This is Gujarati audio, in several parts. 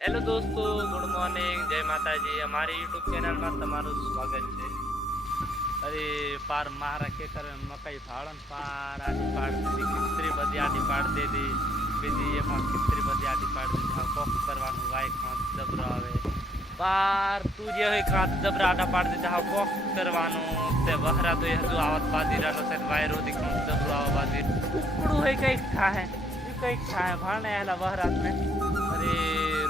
હેલો દોસ્તો, ગુડ મોર્નિંગ, જય માતાજી. અમારી યુટ્યુબ ચેનલમાં તમારું સ્વાગત છે. અરે પાર મારા ખેતર મકાઈ ફાળન પાર આડી પાડ દીધી, ખિસ્ત્રી બધી આડી પાડ દીધી, બીજી એમાં ખિસ્ત્રી બધી આડી પાડ દીધી. હા, કોક કરવાનું વાય ખાંત જબરો આવે પાર તું જે હોય ખાંત જબરા આડા પાડ દીધા. હા, કોક કરવાનું તે વહરા તો હજુ આવત બાદીરાનો છે વાય રોધી ખાંત જબરો આવા બાદી ઉપડું હોય કંઈક થાય કંઈક થાય ભાણે એલા વહરાત ને અરે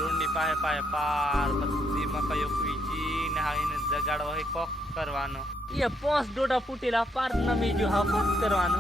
રોડની પાસે પાસે પાર બધી મકાઈઓ કુઈજી ને હા એને જગાડવા હોય કોક કરવાનો એ પોંચ ડોડા ફૂટેલા પાર નમી ગયો હા કોક કરવાનો